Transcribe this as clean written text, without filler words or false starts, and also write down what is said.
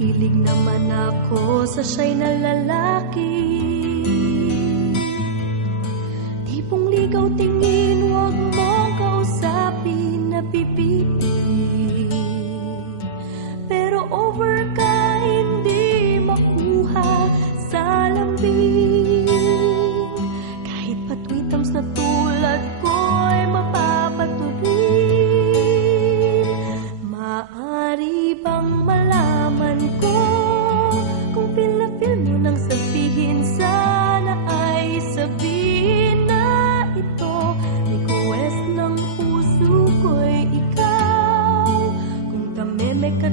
Kilig naman ako sa siya'y na lalaki. Tipong ligaw tingin, huwag mong kausapin, napipipi. Pero over ka, hindi makuha sa lambing. Kahit patwitams na tulad ko'y mapapatuloy. Maaari bang malaman ko kung feel na feel mo nang sabihin? Sana ay sabihin na ito. Request ng puso ko'y ikaw. Kung tameme ka,